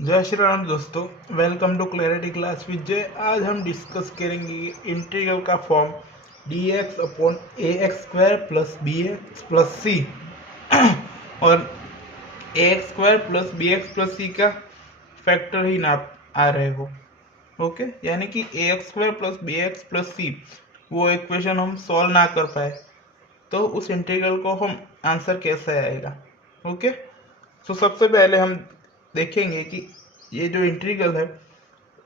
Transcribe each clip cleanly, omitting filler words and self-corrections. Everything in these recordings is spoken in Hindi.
जय श्री राम दोस्तों, welcome to clarity class with Jai. आज हम डिस्कस करेंगे इंटीग्रल का फॉर्म dx अपॉन ए x square plus B x plus c और a x square plus B x plus c का फैक्टर ही ना आ रहे हो। ओके, यानी कि a x square plus B x plus c वो इक्वेशन हम सॉल्व ना कर पाए तो उस इंटीग्रल को हम आंसर कैसे आएगा। ओके, तो सबसे पहले हम देखेंगे कि ये जो इंटीग्रल है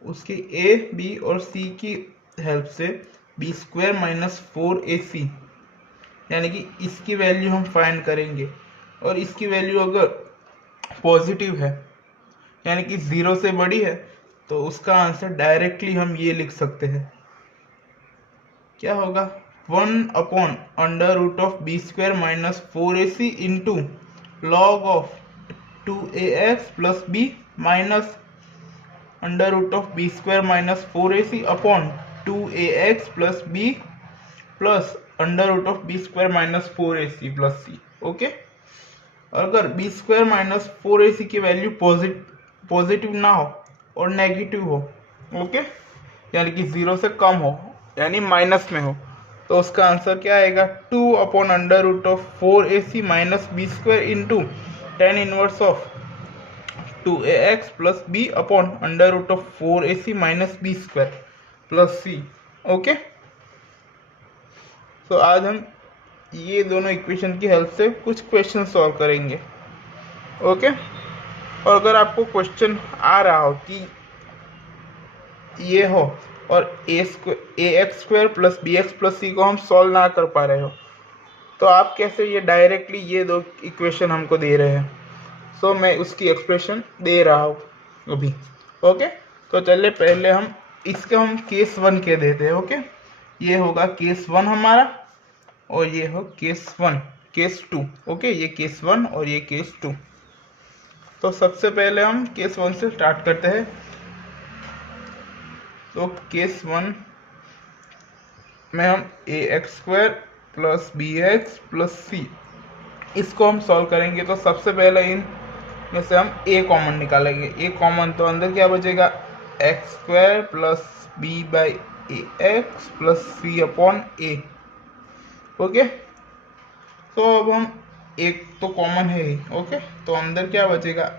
उसकी ए बी और सी की हेल्प से बी स्क्वायर माइनस 4ac यानी कि इसकी वैल्यू हम फाइंड करेंगे। और इसकी वैल्यू अगर पॉजिटिव है यानी कि 0 से बड़ी है तो उसका आंसर डायरेक्टली हम ये लिख सकते हैं। क्या होगा? 1 upon under root of B square minus 4ac into log of 2ax plus B minus under root of B square minus 4ac upon 2ax plus B plus under root of B square minus 4ac plus C. Okay, अगर बी स्क्वायर माइनस 4ac की वैल्यू पॉजिटिव ना हो और नेगेटिव हो, ओके, यानी कि 0 से कम हो यानी माइनस में हो, तो उसका आंसर क्या आएगा? 2 upon under root of 4ac minus B square into tan inverse of 2ax plus B upon under root of 4ac minus B square plus C. Okay, तो आज हम ये दोनों इक्वेशन की हेल्प से कुछ क्वेश्चन सॉल्व करेंगे। ओके, और अगर आपको क्वेश्चन आ रहा हो कि ये हो और a x square plus B x plus c को हम सॉल्व ना कर पा रहे हो तो आप कैसे ये डायरेक्टली ये दो इक्वेशन हमको दे रहे हैं। सो मैं उसकी एक्सप्रेशन दे रहा हूँ अभी। ओके, तो चलिए पहले हम इसका हम केस 1 कह देते हैं। ओके, ये होगा केस 1 हमारा और ये हो केस 1 केस 2। ओके, ये केस 1 और ये केस 2। तो सबसे पहले हम केस 1 से स्टार्ट करते हैं। तो केस 1 में हम a x square plus B x plus c इसको हम सॉल्व करेंगे। तो सबसे पहले इन में से हम ए कॉमन निकालेंगे। ए कॉमन, तो अंदर क्या बचेगा? X square plus B by A X plus C upon A. Okay, तो अब हम एक तो कॉमन है ही। ओके, तो अंदर क्या बचेगा?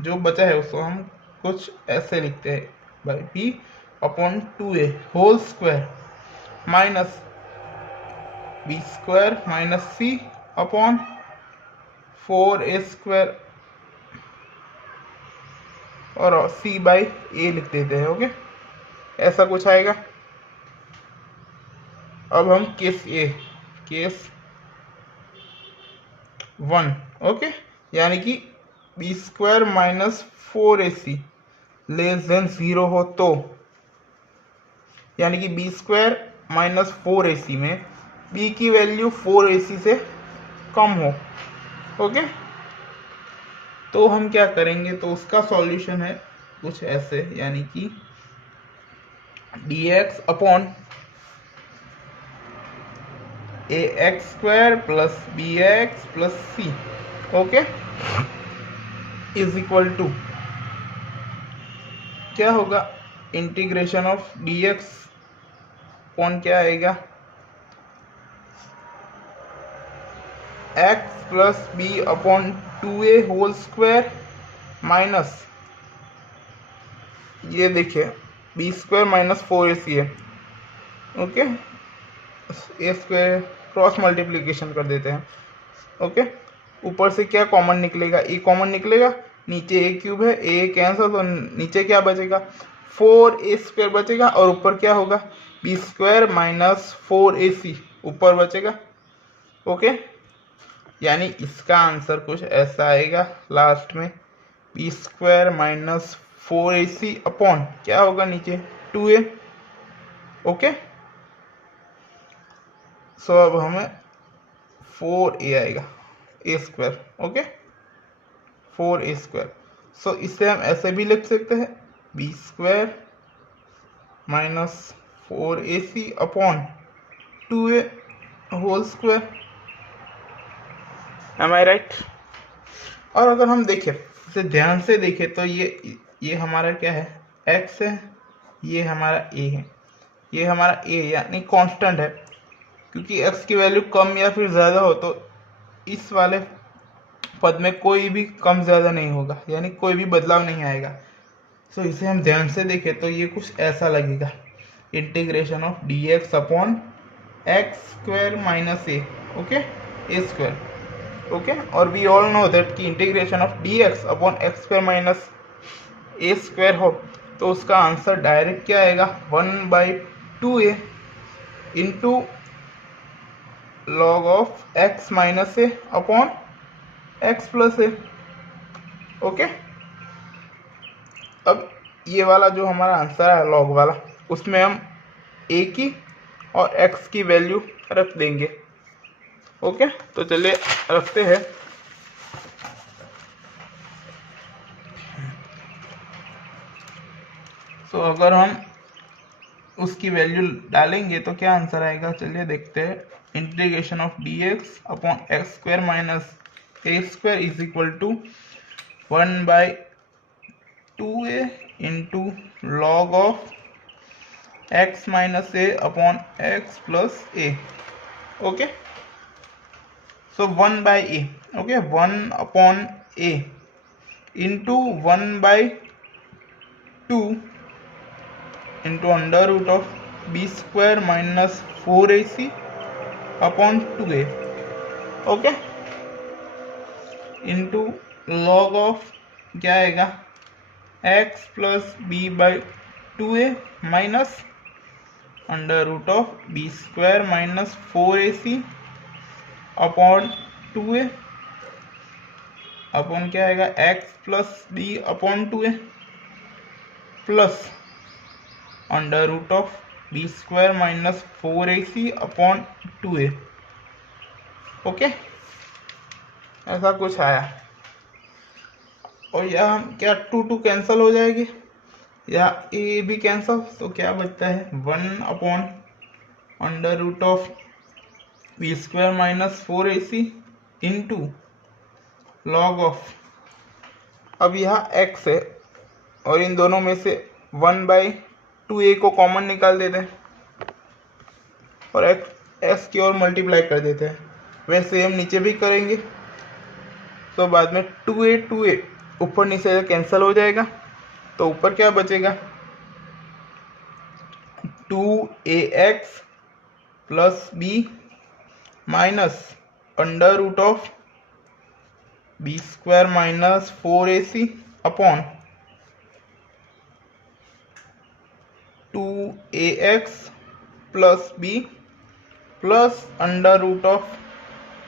जो बचा है उसको हम कुछ ऐसे लिखते हैं, by B upon 2a whole square minus B square minus C upon 4a square और c बाई ए लिख देते हैं। ओके, ऐसा कुछ आएगा। अब हम केस 1, ओके, यानी कि B square minus 4ac less than 0 हो तो, यानी कि बी स्क्वायर माइनस 4ac में b की वैल्यू 4ac से कम हो। ओके, तो हम क्या करेंगे? तो उसका सॉल्यूशन है कुछ ऐसे, यानी कि dx upon A x square plus B x plus C, okay, is equal to क्या होगा? इंटीग्रेशन ऑफ dx अपॉन क्या आएगा? x plus B upon 2a whole square minus, ये देखिए बी स्क्वायर माइनस 4ac है। Okay, A square cross multiplication कर देते हैं। ओके, ऊपर से क्या कॉमन निकलेगा? ए कॉमन निकलेगा, नीचे ए क्यूब है, ए कैंसिल, तो नीचे क्या बचेगा? 4a स्क्वायर बचेगा और ऊपर क्या होगा? बी स्क्वायर माइनस 4ac ऊपर बचेगा। ओके, यानी इसका आंसर कुछ ऐसा आएगा लास्ट में, B square minus 4ac upon क्या होगा नीचे? 2a। ओके, सो अब हमें 4a आएगा, a square. Okay, 4a square. So इसे हम ऐसे भी लिख सकते हैं, b square minus 4ac upon 2a whole square. Am I right? और अगर हम देखें इसे ध्यान से देखें तो ये हमारा क्या है, x है, ये हमारा a है, ये हमारा a यानी कांस्टेंट है, क्योंकि x की वैल्यू कम या फिर ज़्यादा हो तो इस वाले पद में कोई भी कम ज़्यादा नहीं होगा, यानी कोई भी बदलाव नहीं आएगा। तो इसे हम ध्यान से देखें तो ये कुछ ऐसा लगेगा, integration of dx upon X square minus A, okay, A square, okay. और वी ऑल नो दैट कि integration of dx upon X square minus A square हो तो उसका आंसर डायरेक्ट क्या आएगा, 1/2a into log of x minus A upon x plus A, okay. अब ये वाला जो हमारा आंसर है लॉग वाला, उसमें हम a की और x की वैल्यू रख देंगे, ओके। तो चलिए रखते हैं। तो अगर हम उसकी वैल्यू डालेंगे तो क्या आंसर आएगा, चलिए देखते हैं। Integration of dx upon X square minus A square is equal to 1/2a into log of x minus A upon x plus A, okay. So 1/a, okay, 1/a into 1/2 into under root of B square minus 4ac upon 2a, okay, into log of क्या आएगा, x plus B by 2a minus under root of B square minus 4ac upon 2a upon क्या आएगा, x plus B upon 2a plus under root of B square minus 4ac upon 2a, okay. ऐसा कुछ आया और यहाँ क्या 2 कैंसिल हो जाएगी, या ए भी कैंसिल, तो क्या बचता है 1 upon under root of B square minus 4ac into log of, अब यहाँ x है और इन दोनों में से 1/2a को कॉमन निकाल देते हैं और x की ओर मल्टीप्लाई कर देते हैं। वैसे हम नीचे भी करेंगे तो बाद में 2a ऊपर नीचे कैंसिल हो जाएगा, तो ऊपर क्या बचेगा, 2ax plus B minus under root of B square minus 4ac upon 2ax plus B plus under root of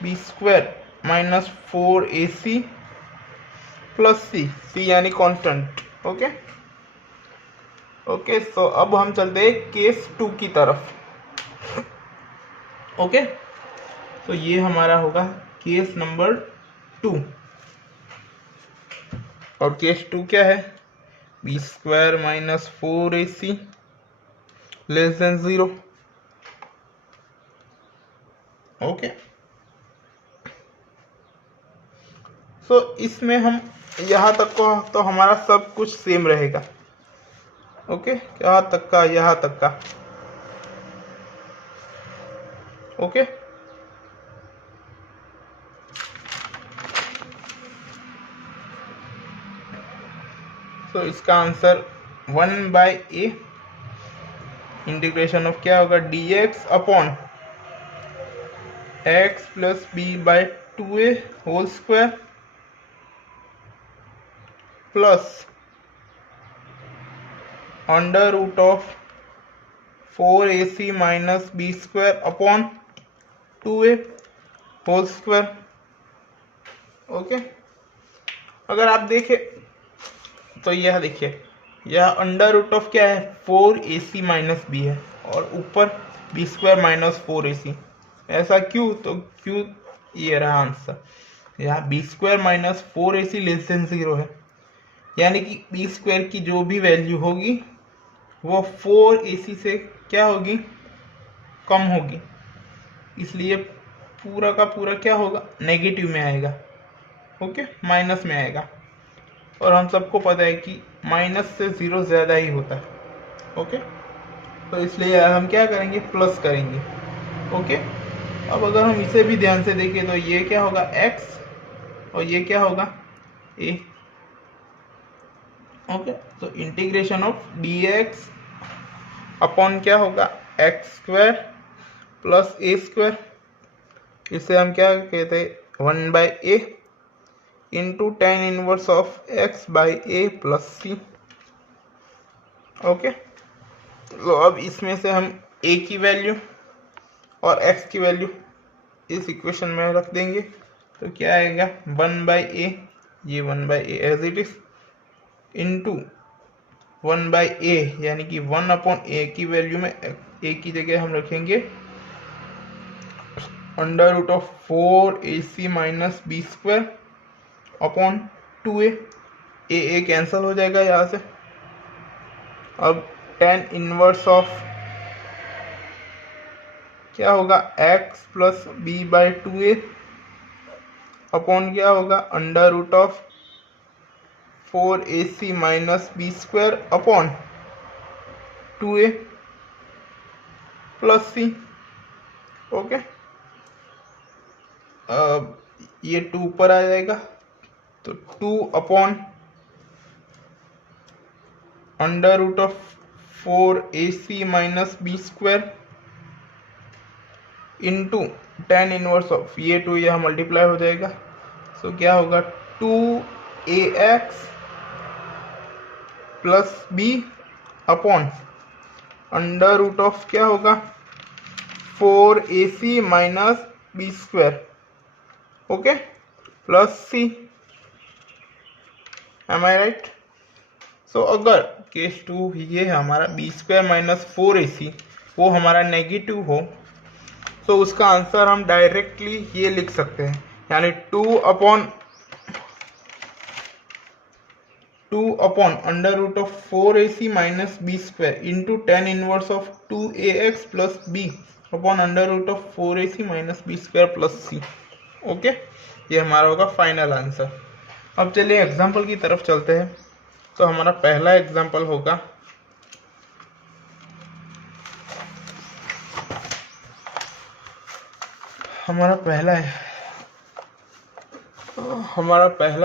B square minus 4ac plus c यानी कांस्टेंट, ओके, ओके। सो अब हम चलते हैं केस 2 की तरफ, ओके। तो ये हमारा होगा केस नंबर 2 और केस 2 क्या है, b square minus 4ac less than 0, okay. So इसमें हम यहाँ तक को तो हमारा सब कुछ सेम रहेगा, ओके, यहाँ तक का, ओके। तो इसका आंसर 1/a इंटीग्रेशन ऑफ क्या होगा, dx upon x plus B by 2a whole square plus under root of 4ac minus B square upon 2a whole square, okay. अगर आप देखें तो यह देखिए, यह अंडर रूट ऑफ क्या है, 4ac माइनस बी है और ऊपर बी स्क्वायर माइनस 4ac। ऐसा क्यों, तो क्यों, ये रहा आंसर, यहाँ B square minus 4ac less than 0 है, यानी कि बी स्क्वायर की जो भी वैल्यू होगी वो 4ac से क्या होगी, कम होगी, इसलिए पूरा का पूरा क्या होगा, नेगेटिव में आएगा, ओके, माइनस में आएगा। और हम सबको पता है कि माइनस से 0 ज़्यादा ही होता है। ओके, तो इसलिए हम क्या करेंगे, प्लस करेंगे। ओके, अब अगर हम इसे भी ध्यान से देखें तो ये क्या होगा, x, और ये क्या होगा, a। ओके, तो इंटीग्रेशन ऑफ dx अपॉन क्या होगा, X square plus A square, इसे हम क्या कहते हैं, 1/a into tan inverse of X by A plus C. Okay, तो अब इसमें से हम a की वैल्यू और x की वैल्यू इस इक्वेशन में रख देंगे, तो क्या आएगा, 1/a, ये 1/a as it is, into 1/a यानी कि 1/a की वैल्यू में a की जगह हम रखेंगे under root of 4ac minus B square upon 2a। a cancel हो जाएगा यहाँ से। अब टेन इनवर्स ऑफ क्या होगा, x plus B by 2a upon क्या होगा, under root of 4ac minus B square upon 2a plus C. Okay, अब ये 2 ऊपर आ जाएगा, तो 2 upon under root of 4ac minus B square into tan inverse of ये 2 यहाँ मल्टीप्लाई हो जाएगा, सो क्या होगा, 2ax plus B upon under root of क्या होगा, 4ac minus B square, okay, plus c. Am I right? So अगर केस 2 ये हमारा बी स्क्वायर माइनस 4ac वो हमारा नेगेटिव हो, तो उसका आंसर हम डायरेक्टली ये लिख सकते हैं, यानी 2 upon under root of 4ac minus B square into tan inverse of 2ax plus B upon under root of 4ac minus B square plus C. Okay, ये हमारा होगा फाइनल आंसर। अब चलिए एग्जाम्पल की तरफ चलते हैं। तो हमारा पहला एग्जाम्पल होगा, हमारा पहला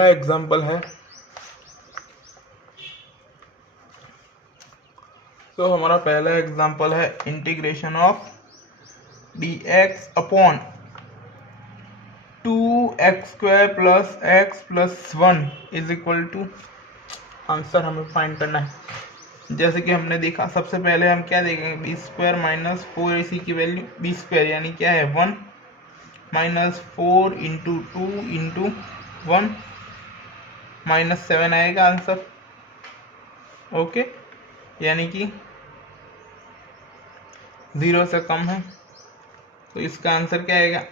एग्जाम्पल है, तो हमारा पहला एग्जाम्पल है integration of dx upon 2x स्क्वायर plus x plus 1 is equal to, answer हमें फाइंड करना है। जैसे कि हमने देखा, सबसे पहले हम क्या देखेंगे, बी स्क्वायर माइनस 4ac की वैल्यू, बी स्क्वायर यानी क्या है 1 माइनस 4 इंटू 2 इंटू 1 माइनस 7 आएगा आंसर। ओके, यानी कि 0 से कम है, तो इसका आंसर क्या आएगा।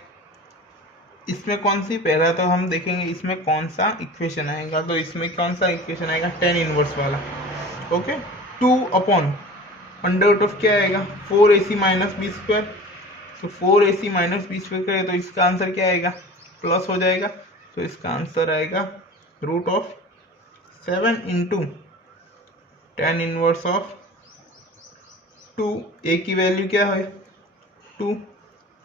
इसमें कौन सी, पहला तो हम देखेंगे इसमें कौन सा इक्वेशन आएगा, तो इसमें कौन सा इक्वेशन आएगा, टेन इनवर्स वाला। Okay, 2 upon under root of क्या आएगा, 4ac माइनस बी स्क्वायर, तो 4ac माइनस बी स्क्वायर करें तो इसका आंसर क्या आएगा, प्लस हो जाएगा, तो इसका आंसर आएगा root of 7 into tan inverse of 2, a की वैल्यू क्या है 2,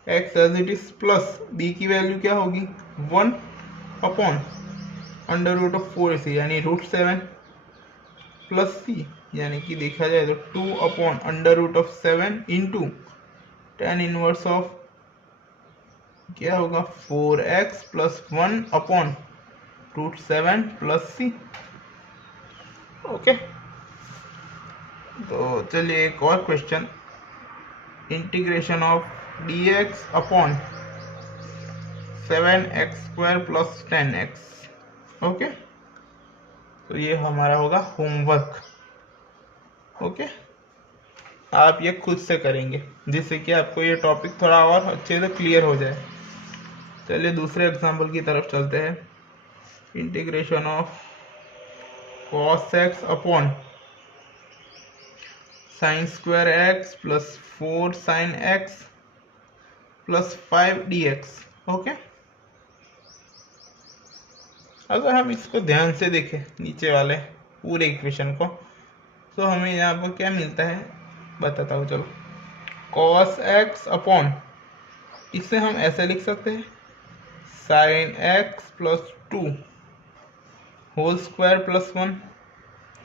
x as it is plus b की वैल्यू क्या होगी 1 upon under root of 4ac यानी रूट 7 प्लस c, यानी कि देखा जाए तो 2 upon under root of 7 into tan inverse of क्या होगा 4x plus 1 upon root 7 plus c। Okay, तो चलिए एक और question, integration of dx upon 7x square plus 10x। Okay, तो ये हमारा होगा होमवर्क। ओके, आप ये खुद से करेंगे जिससे कि आपको ये टॉपिक थोड़ा और अच्छे से क्लियर हो जाए। चलिए दूसरे एग्जाम्पल की तरफ चलते हैं, integration of cos x upon sine square x plus 4 sine x plus 5 dx। Okay, अगर हम इसको ध्यान से देखें नीचे वाले पूरे इक्वेशन को, तो हमें यहाँ पर क्या मिलता है बताता हूँ। चलो, cos x अपॉन, इसे हम ऐसे लिख सकते हैं sin x plus 2 whole square plus 1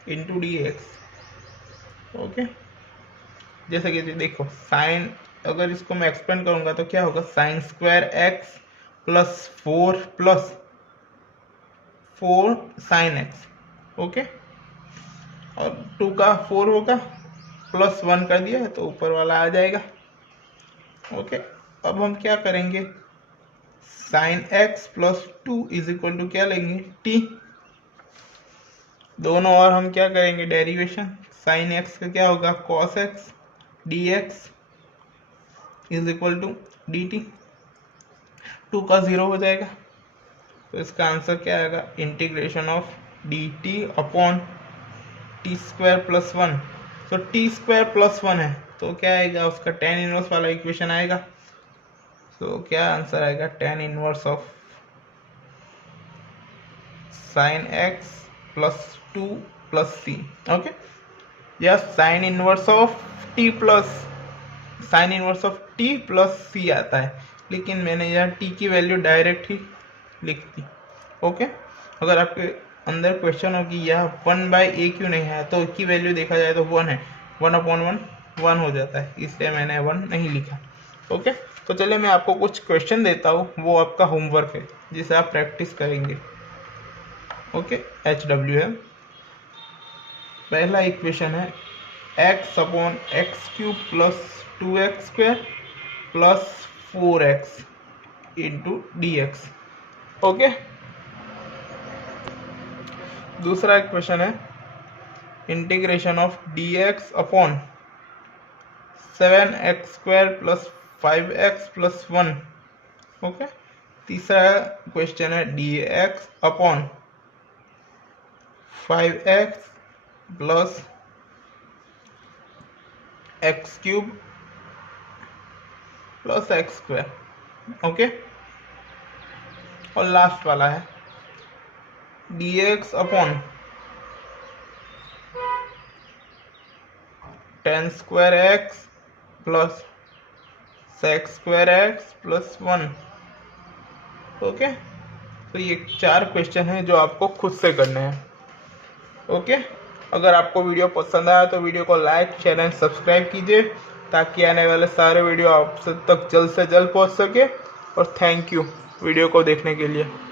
into D X. Okay, जैसे कि देखो साइन, अगर इसको मैं एक्सपेंड करूंगा तो क्या होगा, sine square x plus 4 sine x. Okay, और 2 का 4 होगा, प्लस 1 कर दिया तो ऊपर वाला आ जाएगा। ओके, अब हम क्या करेंगे, sine x plus 2 is equal to क्या लेंगे, टी। दोनों और हम क्या करेंगे, डेरिवेशन। साइन एक्स का क्या होगा, cos X D X is equal to D T. 2 का 0 हो जाएगा, तो इसका आंसर क्या आएगा, integration of D T upon T square plus 1। तो टी स्क्वायर प्लस 1 है तो क्या आएगा, उसका टेन इनवर्स वाला इक्वेशन आएगा। तो क्या आंसर आएगा, tan inverse of sine x plus 2 plus C. Okay, या sine inverse of T plus C आता है, लेकिन मैंने यहाँ टी की वैल्यू डायरेक्ट ही लिख दी। ओके, अगर आपके अंदर क्वेश्चन हो कि यह 1/a क्यों नहीं है, तो की वैल्यू देखा जाए तो 1 है, 1/1 1 हो जाता है, इसलिए मैंने 1 नहीं लिखा। ओके, तो चलिए मैं आपको कुछ क्वेश्चन देता हूँ, वो आपका होमवर्क है जिसे आप प्रैक्टिस करेंगे। ओके, HW है। पहला इक्वेशन है x upon x cube plus 2x स्क्वायर plus 4x into D X. Okay, दूसरा इक्वेशन है integration of dx upon 7x square plus 5x plus 1। Okay, तीसरा क्वेश्चन है dx upon 5x plus x cube plus x square. Okay, और लास्ट वाला है dx upon 10 square x plus sex square x plus 1। Okay, तो ये 4 क्वेश्चन हैं जो आपको खुद से करने हैं। ओके, अगर आपको वीडियो पसंद आया तो वीडियो को लाइक शेयर एंड सब्सक्राइब कीजिए, ताकि आने वाले सारे वीडियो आप तक जल्द से जल्द पहुंच सके। और थैंक यू वीडियो को देखने के लिए।